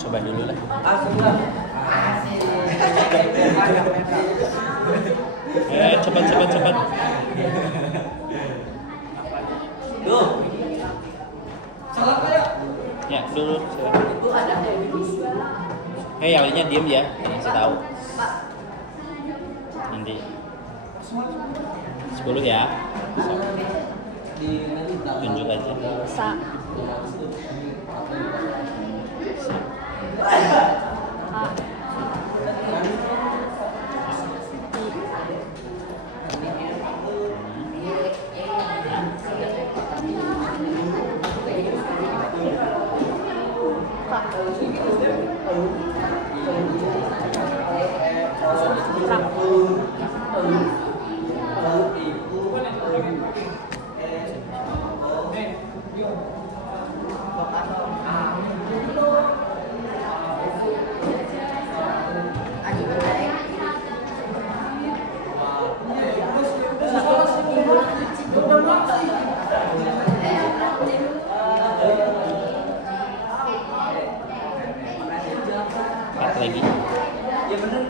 Coba dulu lah. Cepat. Ya, dulu. Yang lainnya diem ya, jangan kasih tahu. Nanti 10 ya. So. Tunjuk aja. Sa. Lagi. Ya bener.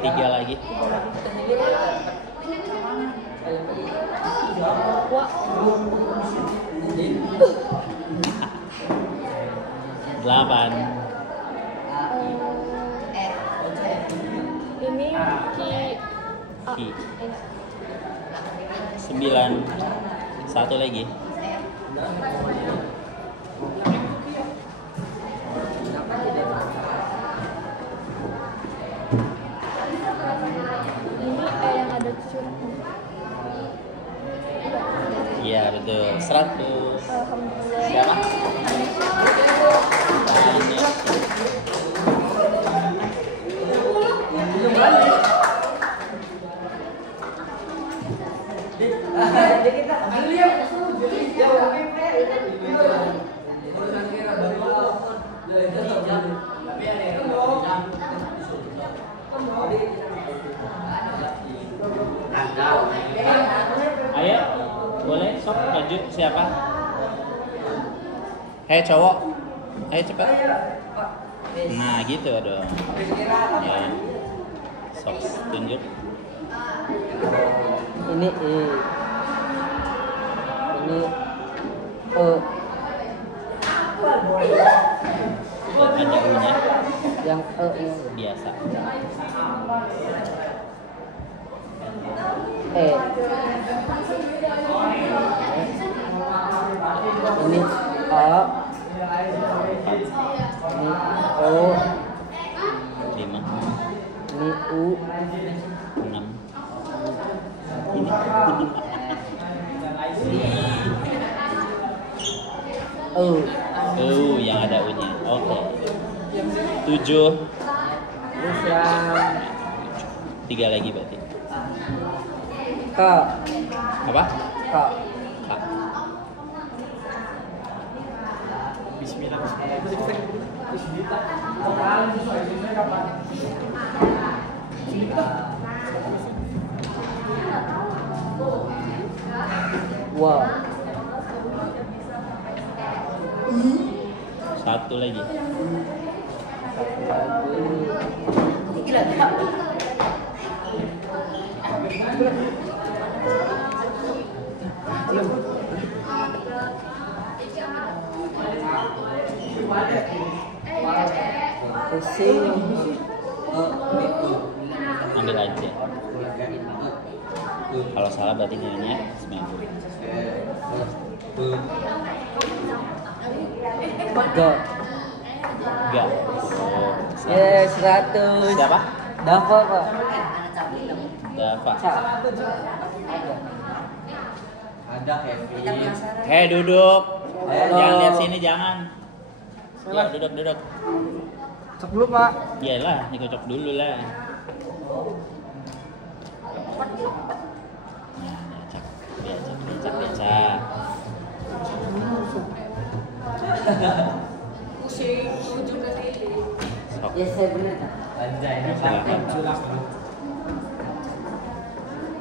Tiga lagi. Wah. 8. Ini Ki. 9. Satu lagi. Ini yang ada curhatnya. Iya betul. 100. Alhamdulillah. Siapa? Ayo, boleh sok lanjut siapa? Hei cowok, ayo cepat. Nah gitu dong. Ya, sok tunjuk. Ini Ada U-nya. yang Biasa. Ini A, ini O, 5. ini U, 6. Ini yang ada U-nya. Oke. 7. terus yang 3 lagi berarti. K, Apa? K. K. Bismillah. Wah. 1 lagi. Pusing. Ambil aja. Kalau salah berarti nilainya 90. Go. Enggak. 100. Siapa? Dava, Pak. Dava. Ada Kevin. Hei duduk. Halo. Jangan lihat sini jangan. Ya duduk. Cek dulu, Pak. Iyalah, dikocok dulu lah. Nah, biasa. Pusing, ujung ke sini. Sok. Ya saya benar tak? Anjay. Silakan.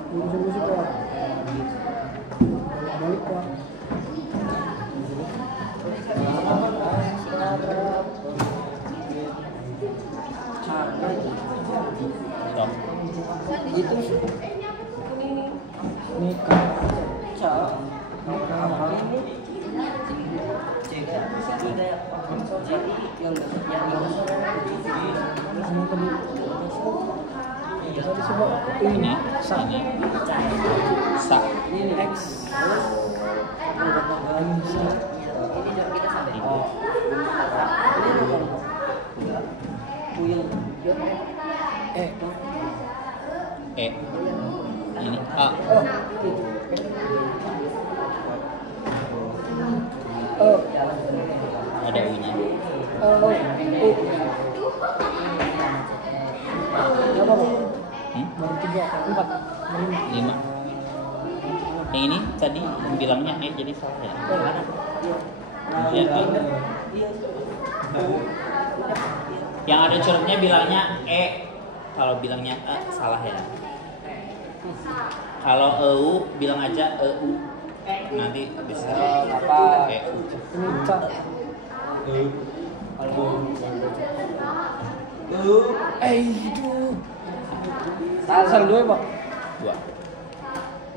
Musik-musik Pak. Balik Pak. Sok. Itu Nikah. cak. Sama tadi. Tadi coba Ini, Sa. ini. Sa. Ini X. Sa. Ibu. Puyeng. E. Ini A. Oh. Ada U-nya. Oh. Berapa Pak? Baru 3, 4, 5. 5. Yang ini tadi bilangnya E jadi salah ya. Ya, A. Yang ada curugnya bilangnya E. Kalau bilangnya E salah ya. Kalau EU bilang aja EU. Nanti bisa Apa? EU. Ini Ca. Itu. Salah 2 Pak. 2.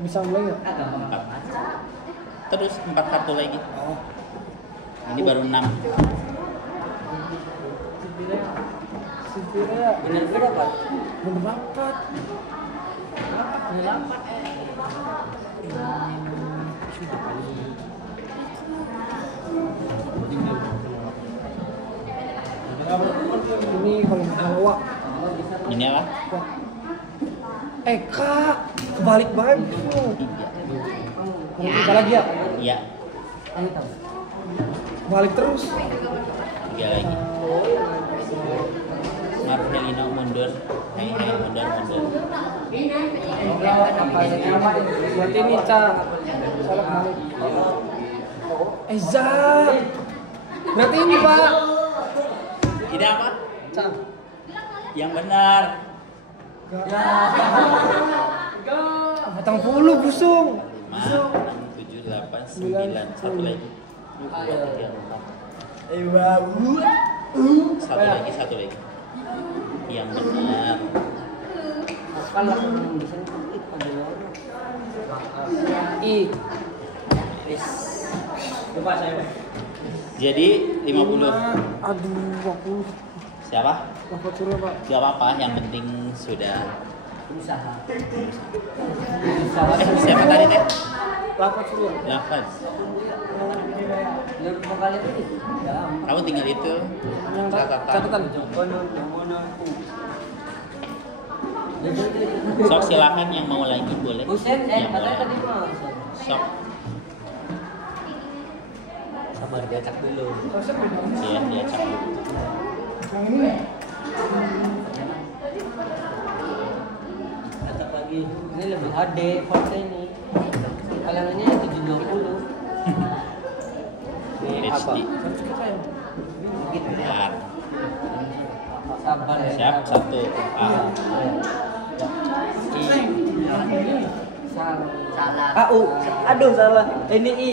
Bisa mulai nggak? 4. Terus 4 kartu lagi. Ini baru 6. Sipirnya Benar berapa? bener rapat. Ini kalau Jawa. Ini apa? Wah. Kak, kebalik banget. 3. Mau kita lagi ya? Iya, Balik terus. 3 lagi. Marcelino mundur. Hai mundur. Berarti ini Ca. Salah balik. Zat. Berarti ini Pak. Ini apa? Ca. Yang benar. Batang puluh busung. 5, 6, 7, 8, 9. Satu lagi. Satu lagi. Yang benar. Kalau di sini I. Coba saya. Jadi 50. Aduh, 20. Siapa? Dapat suruh Pak. Gak apa-apa, yang penting sudah. Usaha. Siapa tadi teh? Dapat suruh. Lafaz. Lu kali ini. Kamu tinggal itu Catatan. Sok silakan yang mau lagi boleh. Husen, Yang mau katanya lagi. tadi mah. Sok. Sabar diacak dulu. Iya, dia cak dulu. Yang ini. Acak lagi. Ini lebih HD forte ini. Kalangannya 720. Ini apa? HD. Benar. Sabar ya. Siap, 1 A. Salah. Aduh salah. Ini I.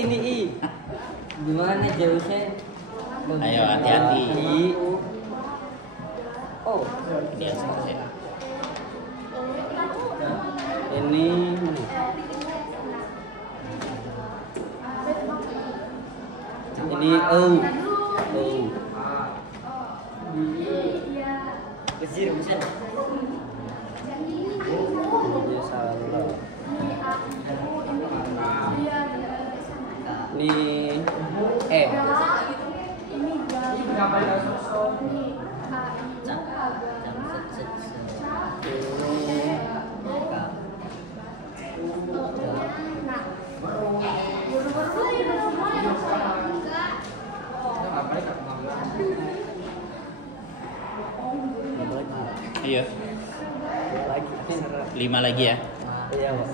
Gimana jauhnya? Ayo hati-hati. I. Oh, Dia selesai. ini. Ini O. Besir buset. Ini salah. Ini E. Iya. 5 lagi ya. Iya, Pak.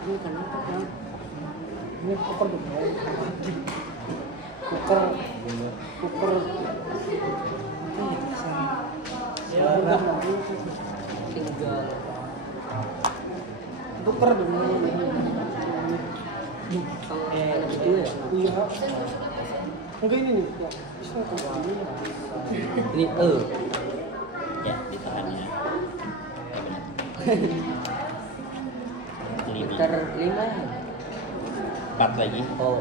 Ini kenapa kan? Ini koper dong. Koper. Suara tinggal. Koper dong. Itu ya. Iya. Enggak ini nih. Bisa kembali. Ini Ya, ditahan ya. Lima. Gitar 5. 4 lagi. Oh.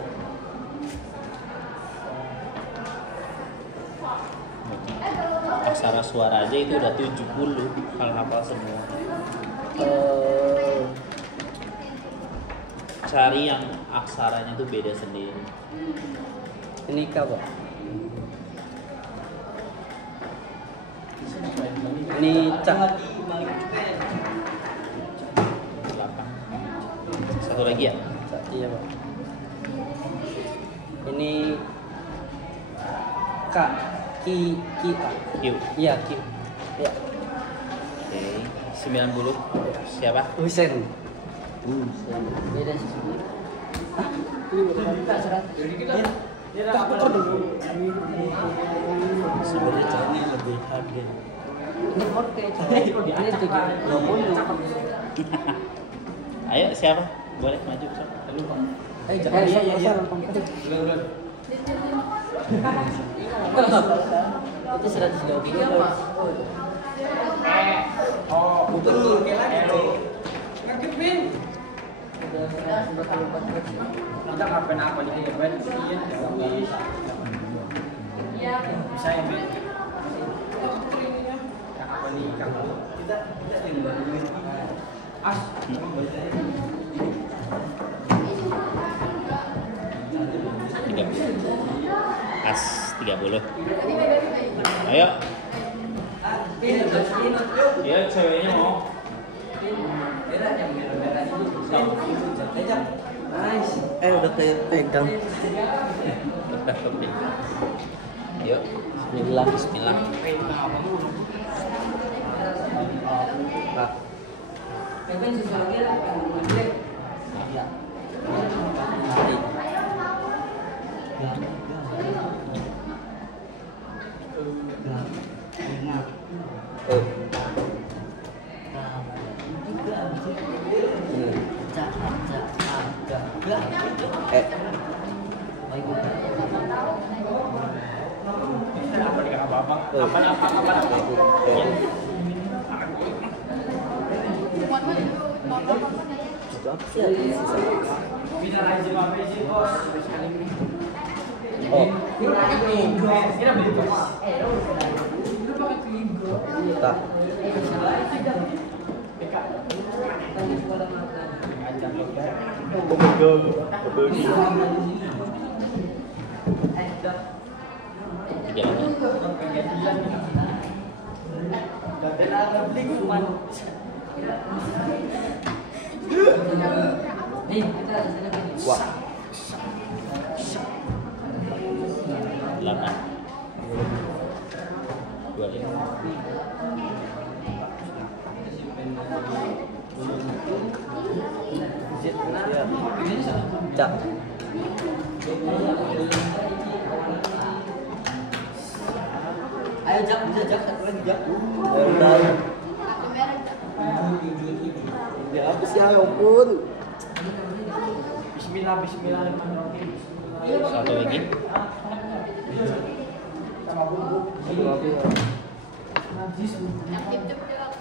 Aksara suara aja itu udah 70 kalau hafal semua. Cari yang aksaranya tuh beda sendiri. Ini apa? Ini cak. 8. Satu lagi ya. Cak, iya Pak. Ini K. Ki A. Q. Iya Q. Ya. Oke. 90. Siapa? Husen. Beda sih. Tak koper dong. Sebenarnya ini lebih harga. Ini oke. Ini 20. Ayo siapa? Boleh maju sok. Lupa. Iya. Itu 120. Betul lagi. Ngakipin. Kita ngapain apa di sini? Iya. Bisa ya, Ben? Apa nih kamu? Kita As. As 30. Ayo. Dia ceweknya mau. Nice. Udah kayak pegang. Yuk. Bismillah. Bismillah. Nah. Tak. Tiga lagi. Wah. 8. 25. Cak. Ayo Jak, bisa Jak satu lagi Jak. Udah. Ya apa sih ya ampun. Bismillahirrahmanirrahim. Satu lagi.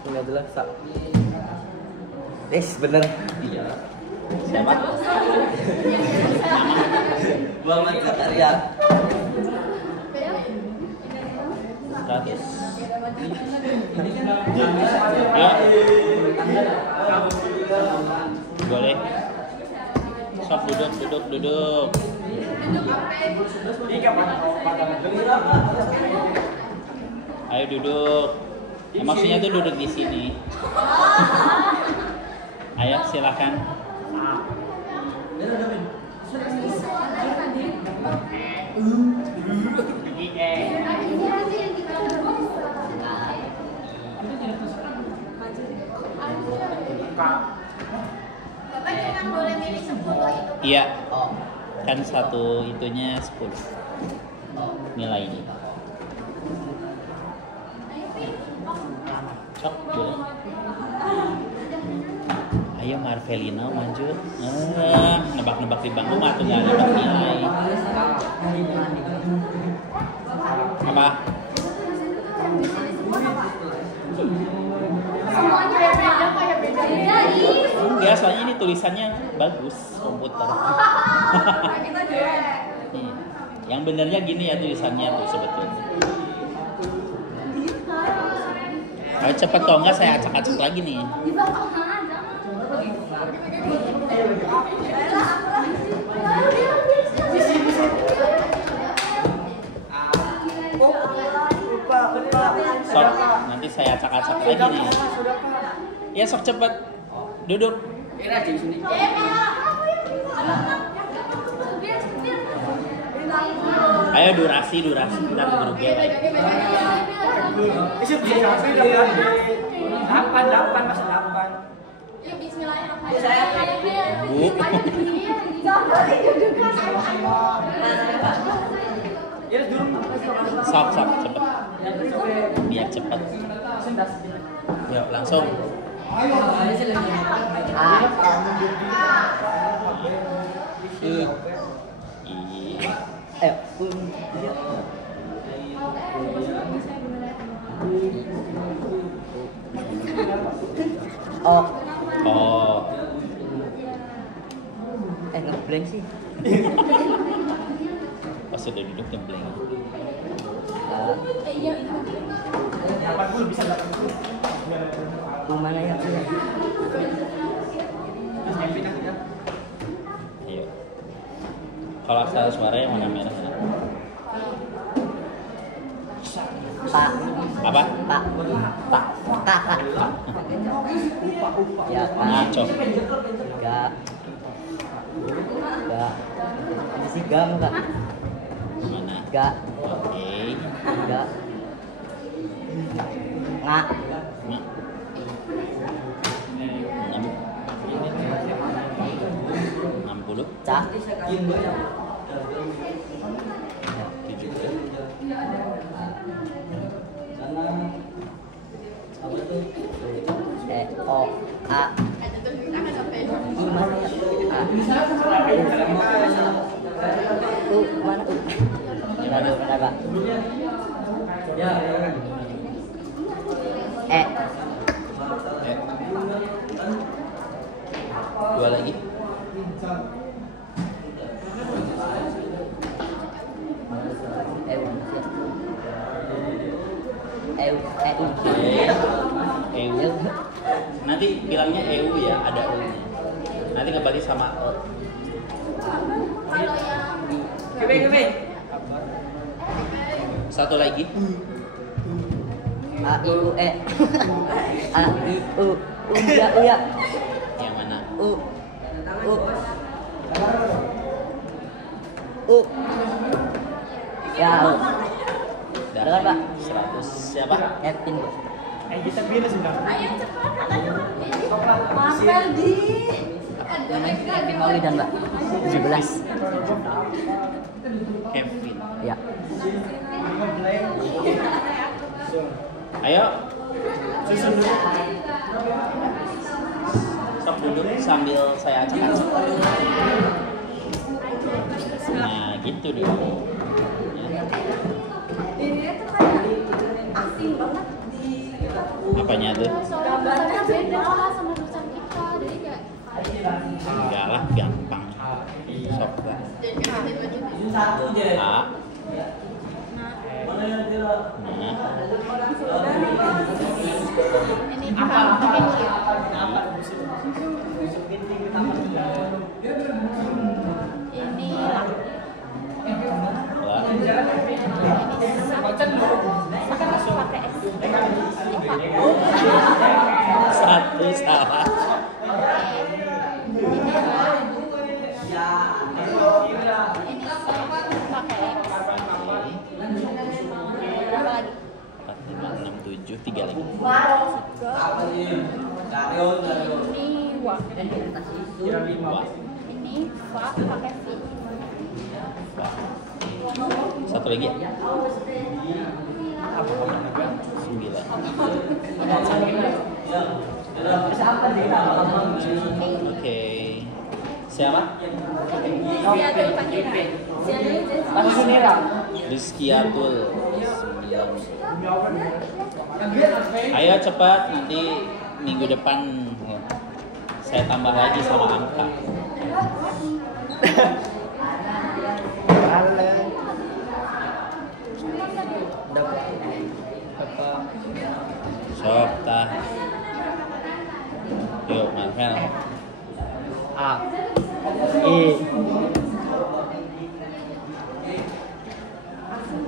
Ini adalah sak. Bener. Iya. Siapa? Muhammad Zakaria. 100. Ya. Boleh. Sok duduk. Ayo duduk. Maksudnya tuh duduk di sini. Ayo silakan. Iya, Oh. kan satu itunya 10 nilainya. Sok boleh. Ayo Marvelina maju. Nebak-nebak di bangku mah tuh nggak dapat nilai. Apa? Semuanya beda kayak beda. Enggak, soalnya ini tulisannya bagus komputer. Kita jelek. Iya. Yang benernya gini ya tulisannya tuh sebetulnya. Ayo cepet kalau enggak saya acak-acak lagi nih. Di belakang ada. Sok, nanti saya acak-acak lagi nih. Ya sok cepet. Duduk. Ayo durasi. Ntar berubah lagi. Isi bisa sampai 8 masih 8. Ya bismillahirrahmanirrahim. Bu. Jangan didudukan. Ya dulu. Sok cepet. Biar cepet. Yuk langsung. Ayo. Oh. Oh. Ngeblank sih. Pas sudah duduk ngeblank. Iya. Mana ya? Ayo. Kalau aksara suara yang warna merah. Pak. Apa? Pak. Kakak. Ya, Pak. Ngaco. Gak. Ini sih gak enggak? Mana? Gak. Oke. Gak. Nggak. Mak. 60. Cak. 70. O A I mana ya? U mana U? Gimana Pak? E. Dua lagi. EU. Nanti bilangnya EU ya, ada U-nya. Nanti kembali sama O. Satu lagi. A I U E. A I U ya. Yang mana? U. Ya. Dengar Pak. 100 siapa? Edwin Bu. Kita pilih sudah. Ayo cepat katanya. Marvel di. Edwin Maulidan Pak. 17. Kevin. Ya. Ayo. Sok duduk sambil saya acak-acak. Nah, gitu dulu. Ini tuh kayak asing banget di. Apanya tuh? Gambarnya beda sama tulisan kita, jadi kayak. Enggak lah, gampang. Sok. A. Nah. Ini apa? Ini Lah. pakai S. Satu salah. Berapa lagi? 4, 5, 6, 7, 3 lagi. Ini wa. Wah. Ini Ini fa pakai fi. Satu lagi ya? Apa namanya? 9. Oke. Siapa? Siatul Fakira. Masih Sunira. Rizkiatul 9. Ayo cepat, nanti minggu depan saya tambah lagi sama angka. Dapat apa? Sok tah. Yuk, Marvel. A I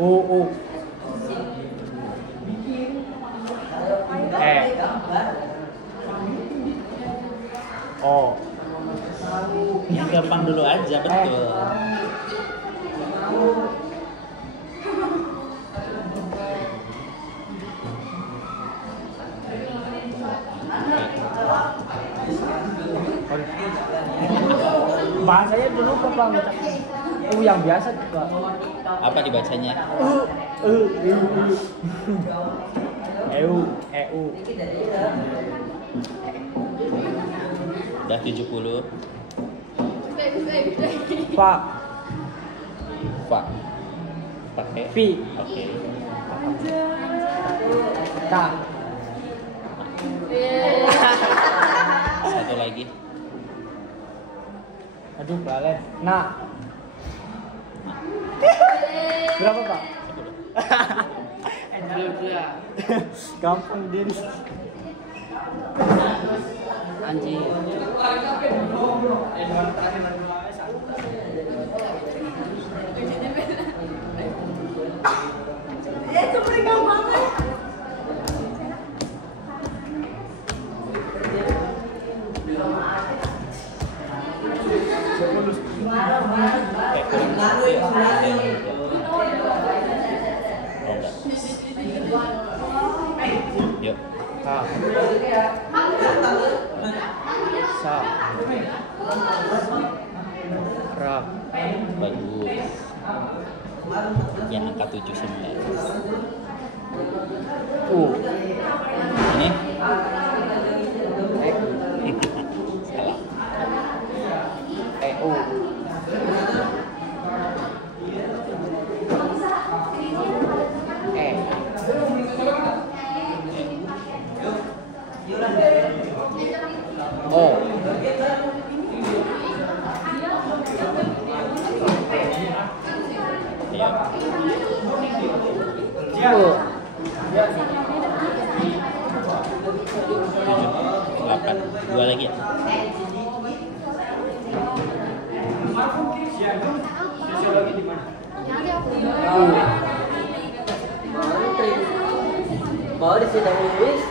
U E O. Yang gampang dulu aja, betul. Bahasanya dulu Bang. Yang biasa juga. Apa dibacanya? EU. Udah 70. Fa. Pak. Pakai Fi. Oke. Ta. Satu lagi. Aduh, balen. Nah. Berapa, Pak? 10. Gampang din. Anjing. Yuk. Ka. Sa. Ra. Bagus. Yang angka 79. U. Ini E. salah. EU. E. O. Ayo. U. 8. Dua lagi ya? U. Baru di sidang Luis.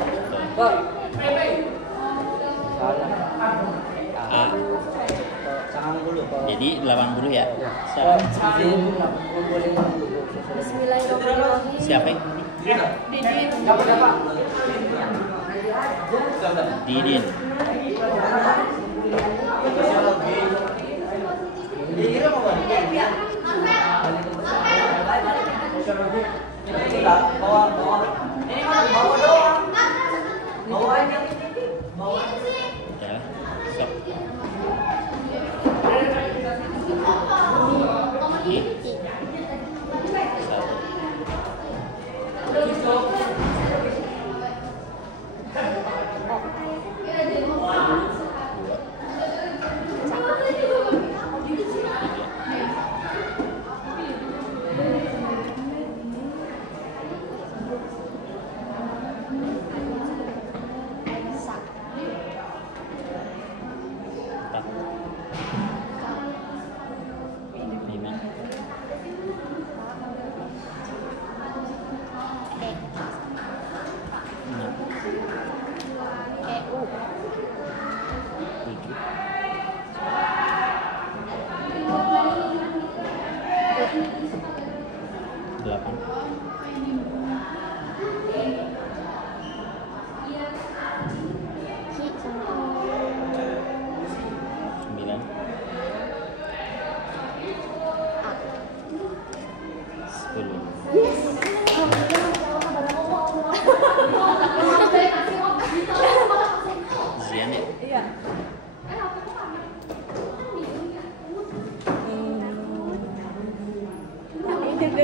Kok? Salah. A. Jangan dulu, Pak. Jadi 80 ya? Siapa? Bismillahirrahmanirrahim. Siapa ini? Didin. Ya, sok. I. 1.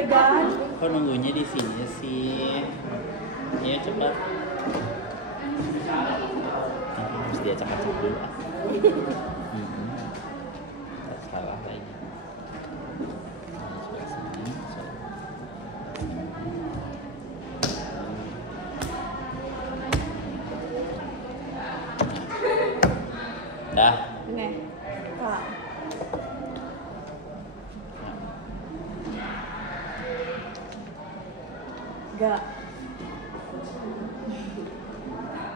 deg-degan. Kok nunggunya di sini sih? Iya cepat. Harus diacak-acak dulu. Salah lagi. Sebelah sini. Dah. Nih, Kak. Gak.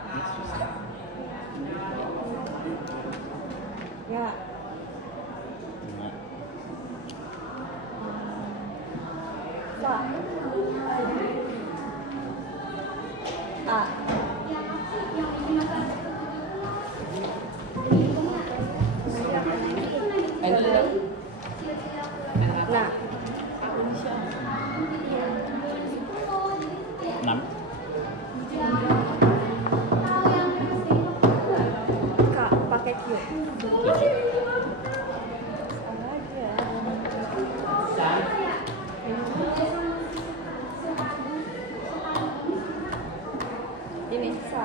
Ini susah. Gak. Bunga. Kak. A. Nah. 6. Kak, pakai Q. 7. Sama aja. Ini Sa.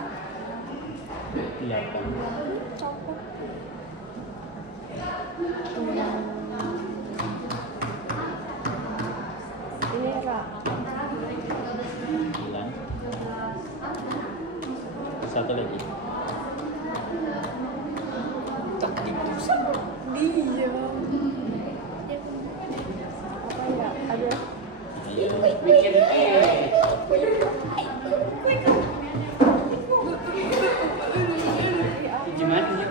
8. Copot. Ini Ra. 9. Satu lagi. Dia. Apa ya? Ada. Ayo. Gimana?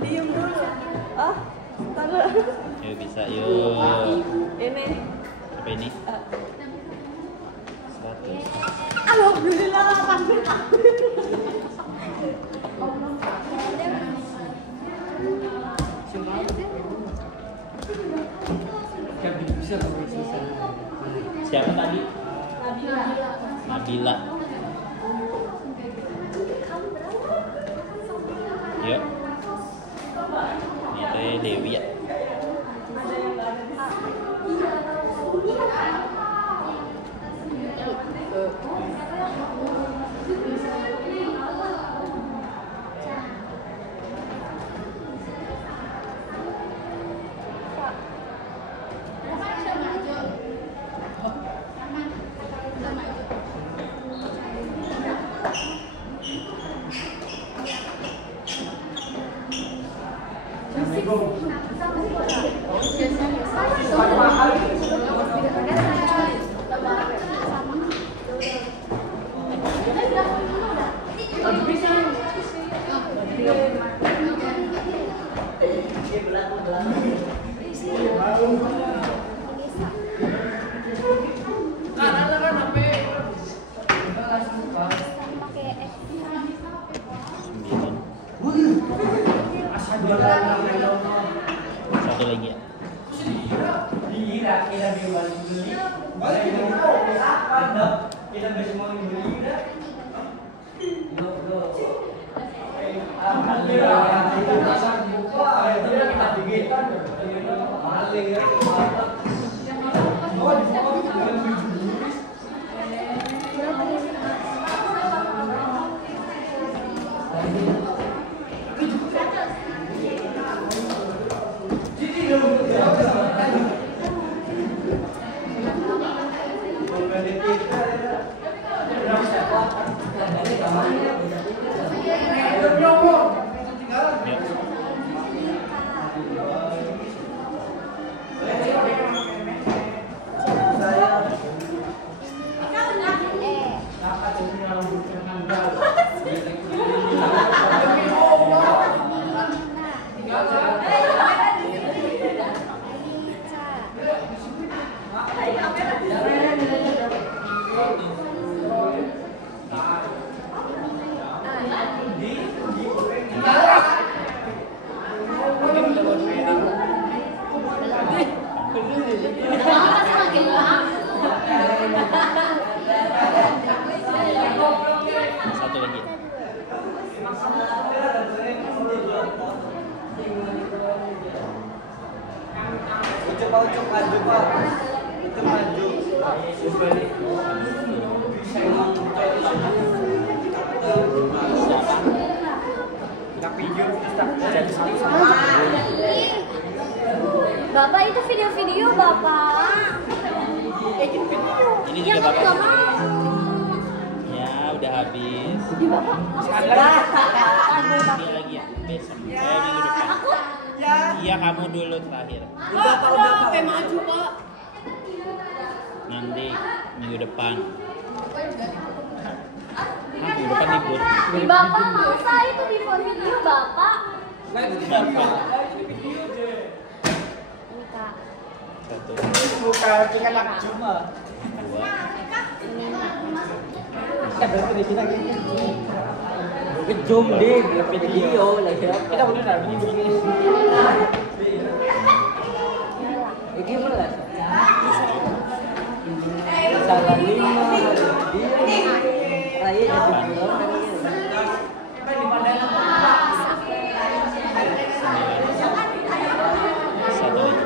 Diem dulu. Ah, taruh. Yuk bisa yuk. Ini. Apa ini? 100. Alhamdulillah 8. Gak bisa kalau susah. Siapa tadi? Nabila. Yuk. Ini teh Dewi ya. Satu lagi ya. Satu lagi. Coba aja Pak. Bapak itu video-video Bapak. Ini Ya juga kan nggak bapak. mau. Ya udah habis. Di Bapak. Dia lagi ya besok. Minggu depan. Aku Iya kamu dulu terakhir. sampai maju Pak. Nanti minggu depan. Minggu depan libur. Di Bapak masa itu di video Bapak. Bapak. Ini Kak. Satu, Bukan tinggal nak cuma. dua, Kita berarti di sini lagi. Ke zoom deh, video lagi apa? Kita udah dah begini. Ini mana? Salah 5 dia raya jadi berapa nih? satu lagi.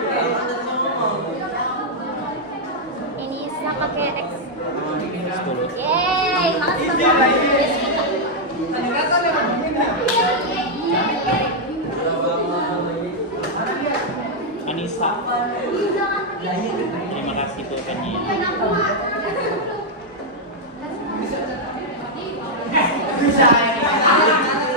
Ini Isa pakai X. 10. Yeay, makasih Bapak. Anissa. Terima kasih pulpennya. Bisa